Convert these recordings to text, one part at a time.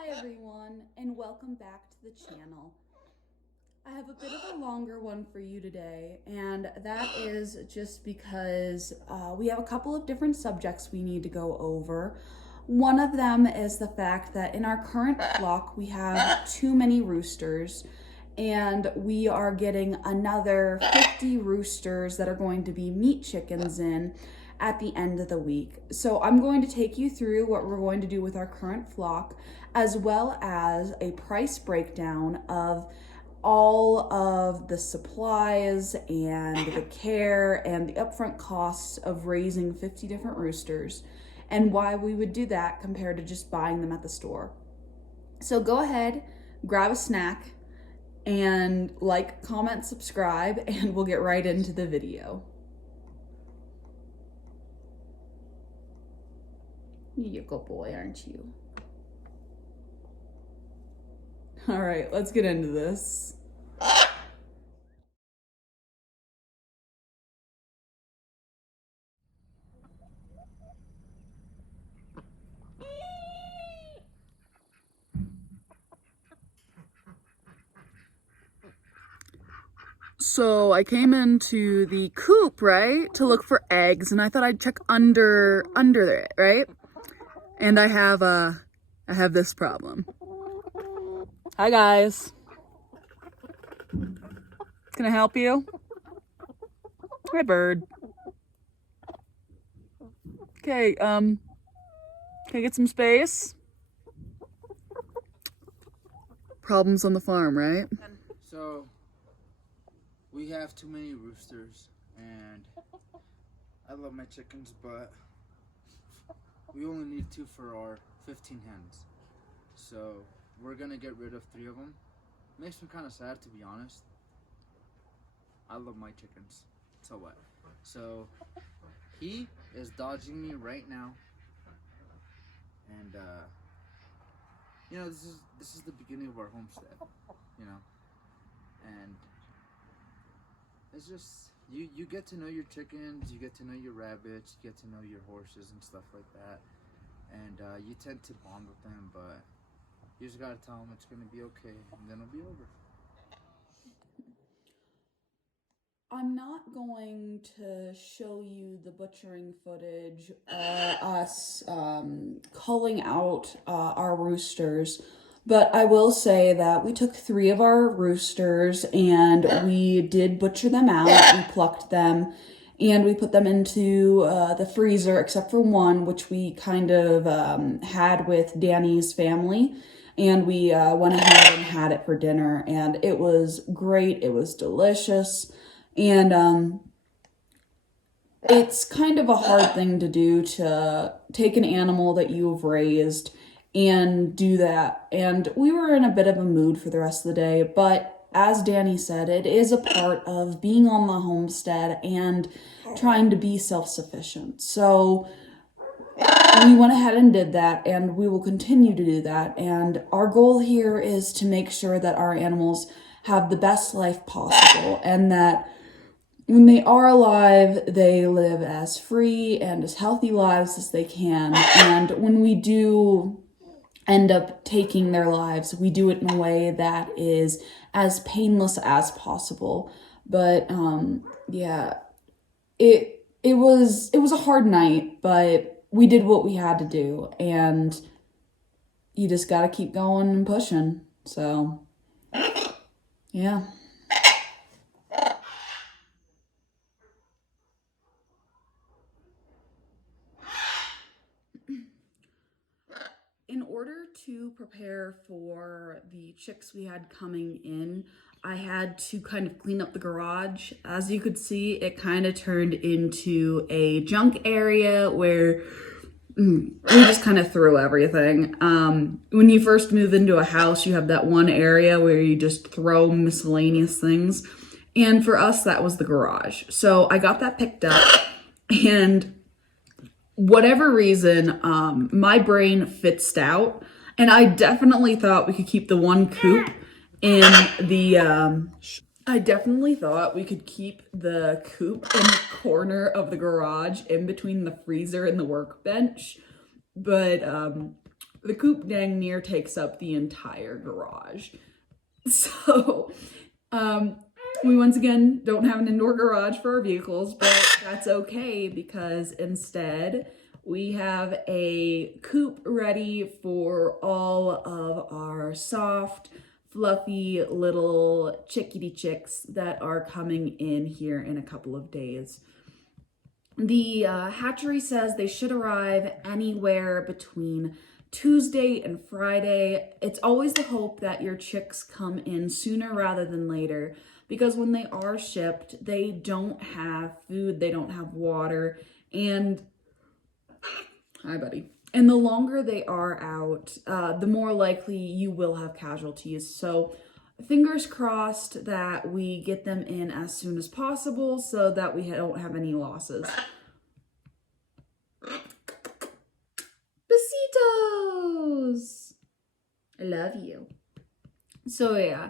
Hi everyone, and welcome back to the channel. I have a bit of a longer one for you today, and that is just because we have a couple of different subjects we need to go over. One of them is the fact that in our current flock we have too many roosters, and we are getting another 50 roosters that are going to be meat chickens in at the end of the week. So I'm going to take you through what we're going to do with our current flock, as well as a price breakdown of all of the supplies and the care and the upfront costs of raising 50 different roosters, and why we would do that compared to just buying them at the store. So go ahead, grab a snack, and like, comment, subscribe, and we'll get right into the video. You're a good boy, aren't you? All right, let's get into this. So I came into the coop, right, to look for eggs, and I thought I'd check under it, right? And I have this problem. Hi guys. Can I help you? Hi bird. Okay, can I get some space? Problems on the farm, right? So, we have too many roosters, and I love my chickens, but we only need 2 for our 15 hens. So, we're gonna get rid of 3 of them. Makes me kind of sad, to be honest. I love my chickens. So what? So, he is dodging me right now, and you know, this is the beginning of our homestead, you know, and it's just you get to know your chickens, you get to know your rabbits, you get to know your horses and stuff like that, and you tend to bond with them, but you just gotta tell them it's gonna be okay, and then it'll be over. I'm not going to show you the butchering footage of us culling out our roosters, but I will say that we took 3 of our roosters and we did butcher them out. We plucked them and we put them into the freezer, except for one, which we kind of had with Danny's family. And we went ahead and had it for dinner, and it was great. It was delicious. And it's kind of a hard thing to do, to take an animal that you've raised and do that. And we were in a bit of a mood for the rest of the day, but as Danny said, it is a part of being on the homestead and trying to be self-sufficient. So we went ahead and did that, and we will continue to do that. And our goal here is to make sure that our animals have the best life possible, and that when they are alive, they live as free and as healthy lives as they can. And when we do end up taking their lives, we do it in a way that is as painless as possible. But yeah, it was a hard night, but we did what we had to do, and you just got to keep going and pushing. So yeah. In order to prepare for the chicks we had coming in, I had to kind of clean up the garage. As you could see, it kind of turned into a junk area where we just kind of threw everything. When you first move into a house, you have that one area where you just throw miscellaneous things. And for us, that was the garage. So I got that picked up, and whatever reason, my brain fitzed out, and I definitely thought we could keep the one coop in the, I definitely thought we could keep the coop in the corner of the garage in between the freezer and the workbench, but The coop dang near takes up the entire garage. So, we once again don't have an indoor garage for our vehicles, but that's okay because instead we have a coop ready for all of our soft, fluffy little chickadee chicks that are coming in here in a couple of days. The hatchery says they should arrive anywhere between Tuesday and Friday. It's always the hope that your chicks come in sooner rather than later, because when they are shipped, they don't have food, they don't have water, and hi, buddy. And the longer they are out, the more likely you will have casualties. So fingers crossed that we get them in as soon as possible so that we don't have any losses. Besitos! I love you. So yeah,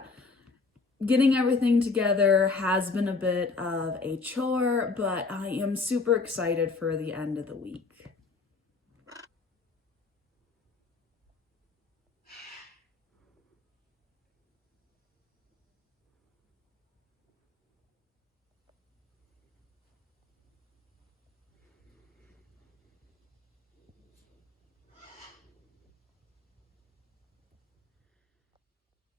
getting everything together has been a bit of a chore, but I am super excited for the end of the week.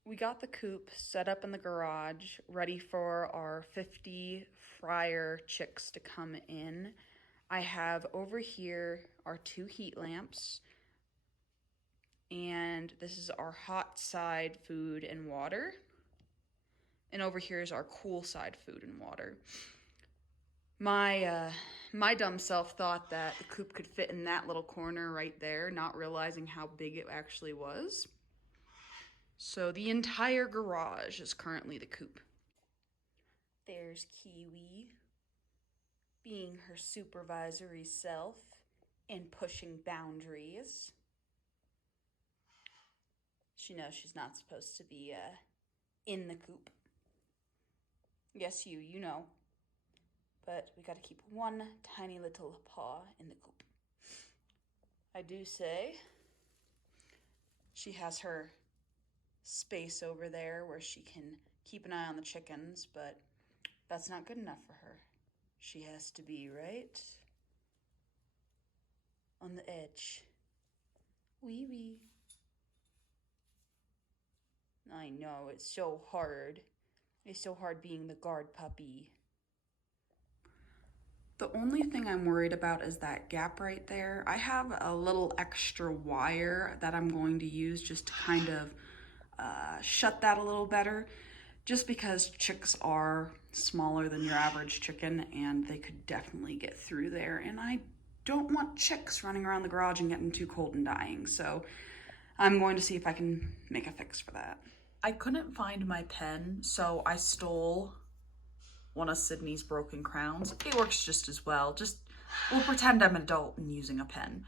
We got the coop set up in the garage, ready for our 50 fryer chicks to come in. I have over here our 2 heat lamps, and this is our hot side food and water. And over here is our cool side food and water. My dumb self thought that the coop could fit in that little corner right there, not realizing how big it actually was. So the entire garage is currently the coop. There's Kiwi, being her supervisory self and pushing boundaries. She knows she's not supposed to be in the coop. Yes, you know. But we gotta keep one tiny little paw in the coop. I do say she has her space over there where she can keep an eye on the chickens, but that's not good enough for her. She has to be right on the edge. Wee wee. I know, it's so hard. It's so hard being the guard puppy. The only thing I'm worried about is that gap right there. I have a little extra wire that I'm going to use just to kind of shut that a little better, just because chicks are smaller than your average chicken and they could definitely get through there, and I don't want chicks running around the garage and getting too cold and dying, so I'm going to see if I can make a fix for that. I couldn't find my pen, so I stole one of Sydney's broken crowns. It works just as well. We'll pretend I'm an adult and using a pen.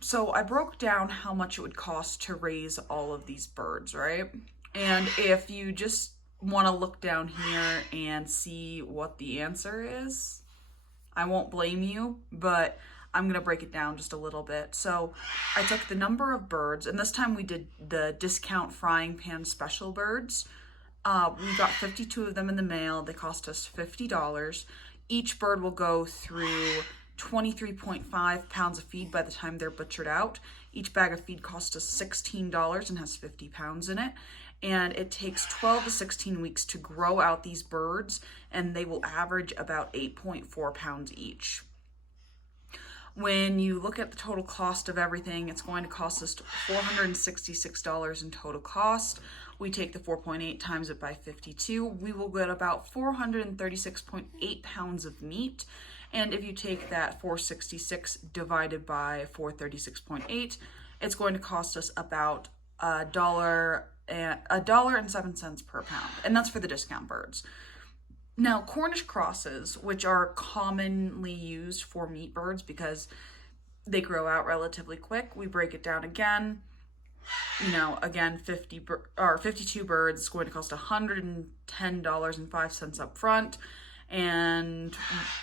So I broke down how much it would cost to raise all of these birds, right? And if you just want to look down here and see what the answer is, I won't blame you, but I'm going to break it down just a little bit. So I took the number of birds, and this time we did the discount frying pan special birds. We got 52 of them in the mail. They cost us $50. Each bird will go through 23.5 pounds of feed by the time they're butchered out. Each bag of feed costs us $16 and has 50 pounds in it. And it takes 12 to 16 weeks to grow out these birds, and they will average about 8.4 pounds each. When you look at the total cost of everything, it's going to cost us $466 in total cost. We take the 4.8 times it by 52. We will get about 436.8 pounds of meat. And if you take that 466 divided by 436.8, it's going to cost us about $1.07 per pound. And that's for the discount birds. Now, Cornish crosses, which are commonly used for meat birds because they grow out relatively quick, we break it down again. You know, again, 52 birds is going to cost $110.05 up front. And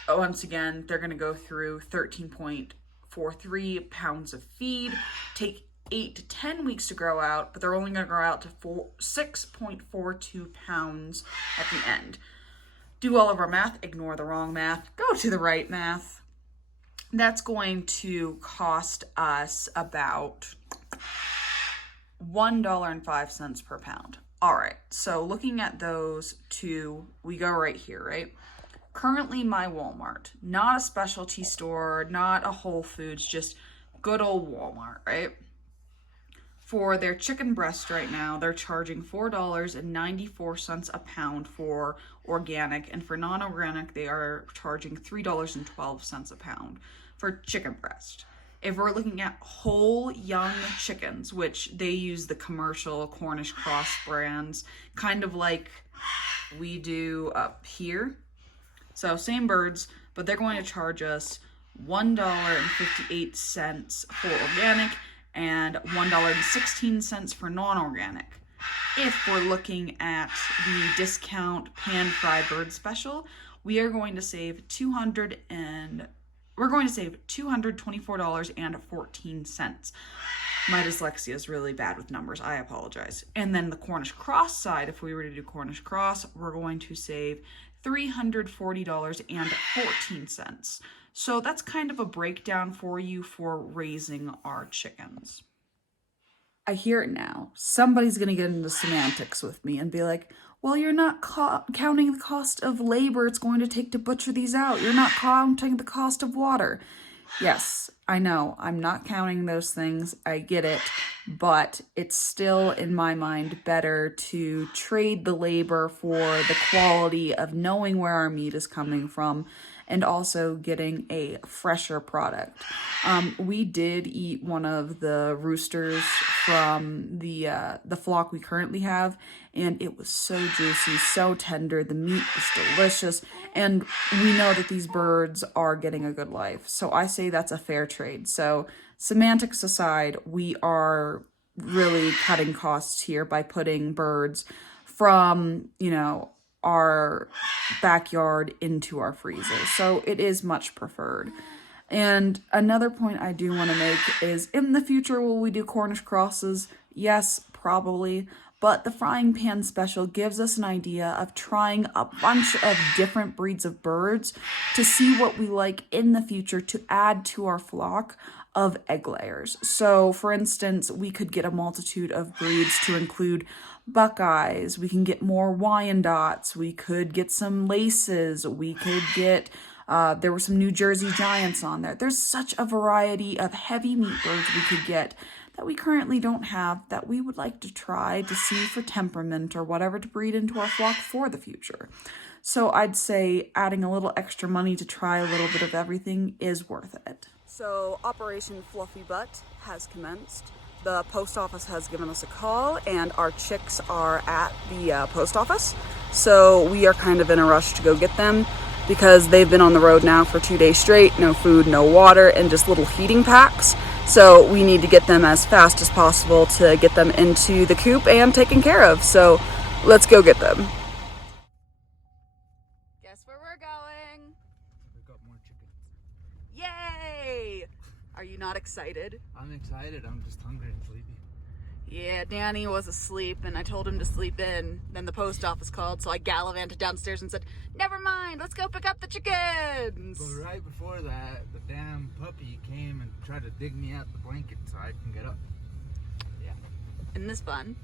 once again, they're going to go through 13.4 for 3 pounds of feed, take 8 to 10 weeks to grow out, but they're only going to grow out to 6.42 pounds at the end. Do all of our math, ignore the wrong math, go to the right math. That's going to cost us about $1.05 per pound. All right, so looking at those two, we go right here, right? Currently my Walmart, not a specialty store, not a Whole Foods, just good old Walmart, right? For their chicken breast right now, they're charging $4.94 a pound for organic, and for non-organic, they are charging $3.12 a pound for chicken breast. If we're looking at whole young chickens, which they use the commercial Cornish cross brands, kind of like we do up here. So same birds, but they're going to charge us $1.58 for organic and $1.16 for non-organic. If we're looking at the discount pan-fried bird special, we are going to save $224.14. My dyslexia is really bad with numbers. I apologize. And then the Cornish cross side, if we were to do Cornish cross, we're going to save $340.14. So that's kind of a breakdown for you for raising our chickens. I hear it now. Somebody's going to get into semantics with me and be like, well, you're not counting the cost of labor it's going to take to butcher these out. You're not counting the cost of water. Yes, I know. I'm not counting those things. I get it. But it's still, in my mind, better to trade the labor for the quality of knowing where our meat is coming from and also getting a fresher product. We did eat one of the roosters from the flock we currently have, and it was so juicy, so tender. The meat was delicious, and we know that these birds are getting a good life. So I say that's a fair trade. So semantics aside, we are really cutting costs here by putting birds from, our backyard into our freezer. So it is much preferred. And another point I do want to make is, in the future, will we do Cornish crosses? Yes, probably. But the frying pan special gives us an idea of trying a bunch of different breeds of birds to see what we like in the future to add to our flock of egg layers. So, for instance, we could get a multitude of breeds to include Buckeyes. We can get more Wyandottes. We could get some Laces. We could get, there were some New Jersey Giants on there. There's such a variety of heavy meat birds we could get that we currently don't have that we would like to try to see for temperament or whatever to breed into our flock for the future. So I'd say adding a little extra money to try a little bit of everything is worth it. So Operation Fluffy Butt has commenced. The post office has given us a call and our chicks are at the post office. So we are kind of in a rush to go get them because they've been on the road now for 2 days straight, no food, no water, and just little heating packs. So we need to get them as fast as possible to get them into the coop and taken care of. So let's go get them. Guess where we're going? We got more chickens. Yay! Are you not excited? I'm excited. I'm just hungry and sleepy. Yeah, Danny was asleep and I told him to sleep in. Then the post office called, so I gallivanted downstairs and said, never mind, let's go pick up the chickens. But right before that, the damn puppy came and tried to dig me out the blanket so I can get up. Yeah. Isn't this fun?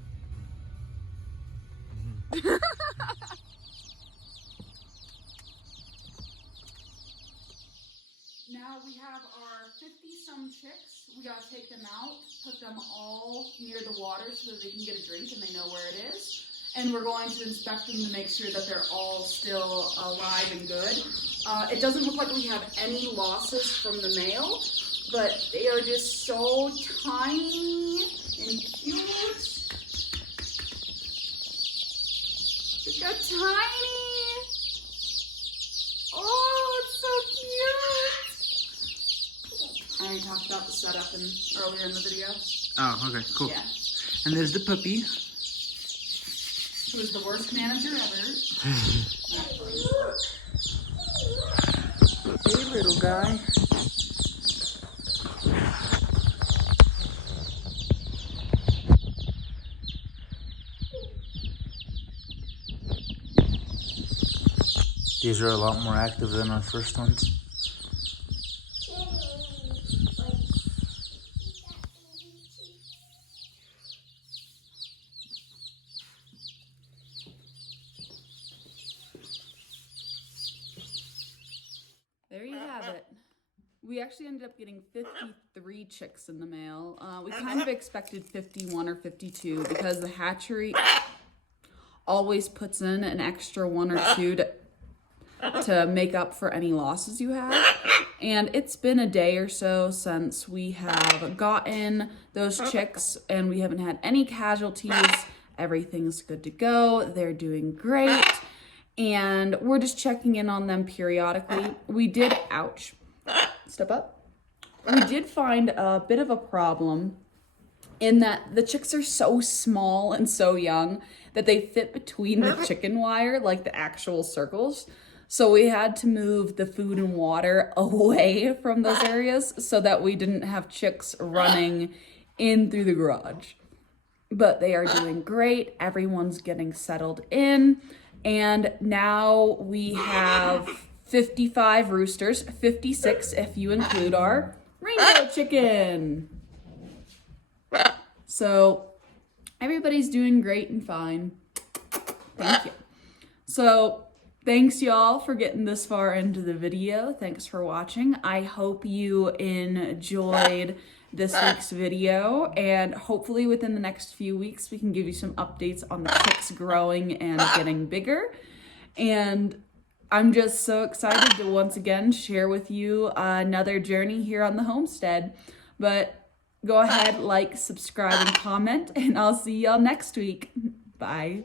Now we have our 50-some chicks. We gotta take them out, put them all near the water so that they can get a drink and they know where it is. And we're going to inspect them to make sure that they're all still alive and good. It doesn't look like we have any losses from the male, but they are just so tiny and cute. They're so tiny. Oh, it's so cute. I already talked about the setup earlier in the video. Oh, okay, cool. Yeah. And there's the puppy. Who's the worst manager ever. Hey, little guy. These are a lot more active than our first ones. There you have it. We actually ended up getting 53 chicks in the mail. We kind of expected 51 or 52 because the hatchery always puts in an extra 1 or 2 to make up for any losses you have. And it's been a day or so since we have gotten those chicks and we haven't had any casualties. Everything's good to go. They're doing great. And we're just checking in on them periodically. We did, ouch, step up. We did find a bit of a problem in that the chicks are so small and so young that they fit between the chicken wire, like the actual circles. So we had to move the food and water away from those areas so that we didn't have chicks running in through the garage. But they are doing great. Everyone's getting settled in. And now we have 55 roosters, 56 if you include our rainbow chicken. So everybody's doing great and fine. Thank you. So thanks y'all for getting this far into the video. Thanks for watching. I hope you enjoyed this week's video, and hopefully within the next few weeks we can give you some updates on the chicks growing and getting bigger. And I'm just so excited to once again share with you another journey here on the homestead. But go ahead, like, subscribe, and comment, and I'll see y'all next week. Bye.